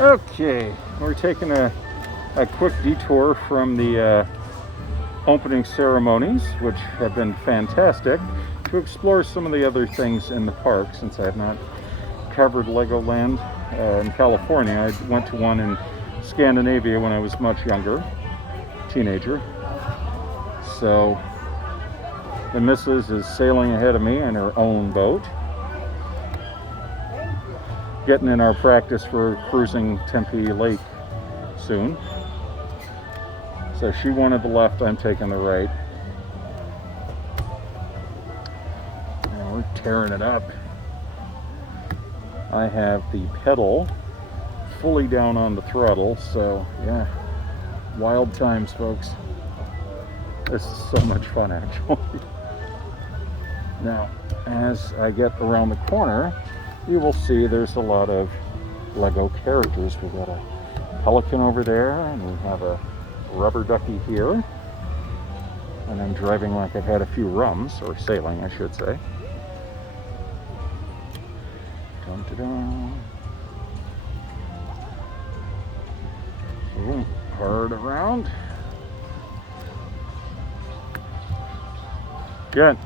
Okay, we're taking a quick detour from the opening ceremonies, which have been fantastic, to explore some of the other things in the park, since I have not covered Legoland in California. I went to one in Scandinavia when I was much younger, teenager. So the missus is sailing ahead of me in her own boat, getting in our practice for cruising Tempe Lake soon. So she wanted the left, I'm taking the right. And we're tearing it up. I have the pedal fully down on the throttle, so yeah, wild times, folks. This is so much fun, actually. Now, as I get around the corner, you will see there's a lot of Lego characters. We've got a pelican over there, and we have a rubber ducky here. And I'm driving like I've had a few rums, or sailing, I should say. Dun, dun, dun. Ooh, hard around. Good.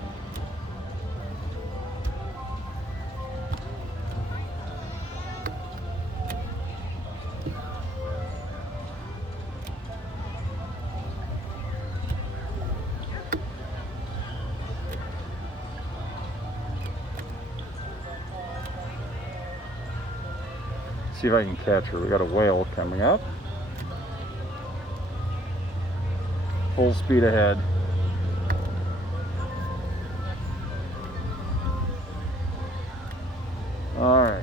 See if I can catch her. We got a whale coming up. Full speed ahead. All right.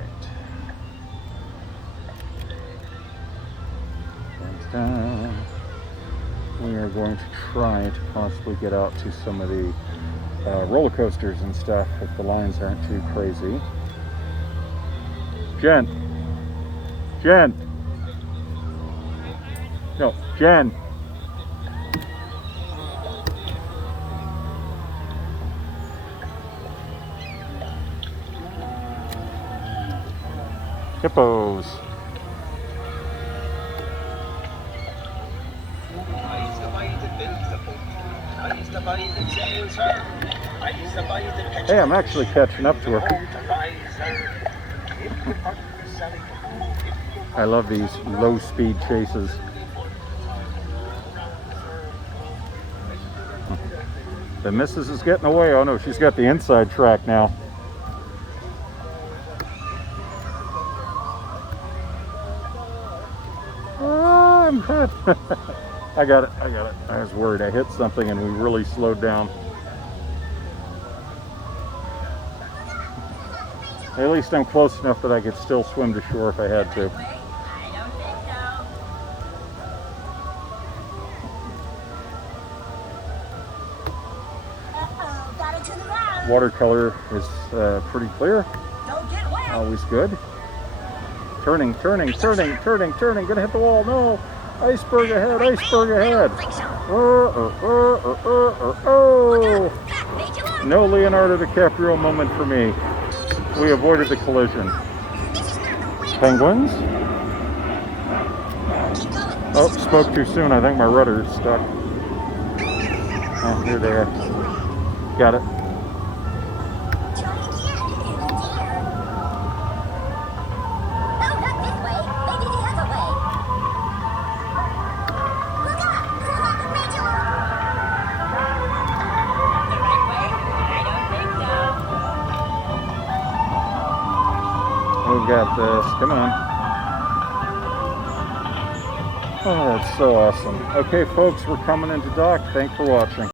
We are going to try to possibly get out to some of the roller coasters and stuff if the lines aren't too crazy. Jen. No, Jen. Hippos. Hey, I'm actually catching up to her. I love these low-speed chases. The missus is getting away. Oh no, she's got the inside track now. Oh, I'm good. I got it. I was worried. I hit something and we really slowed down. At least I'm close enough that I could still swim to shore if I had to. Watercolor is pretty clear. Always good. Turning. Gonna hit the wall. No. Iceberg ahead. No Leonardo DiCaprio moment for me. We avoided the collision. Penguins. Oh, spoke too soon. I think my rudder is stuck. Oh, here they are. Got it. We've got this. Come on. Oh, that's so awesome. Okay, folks, we're coming into dock. Thanks for watching.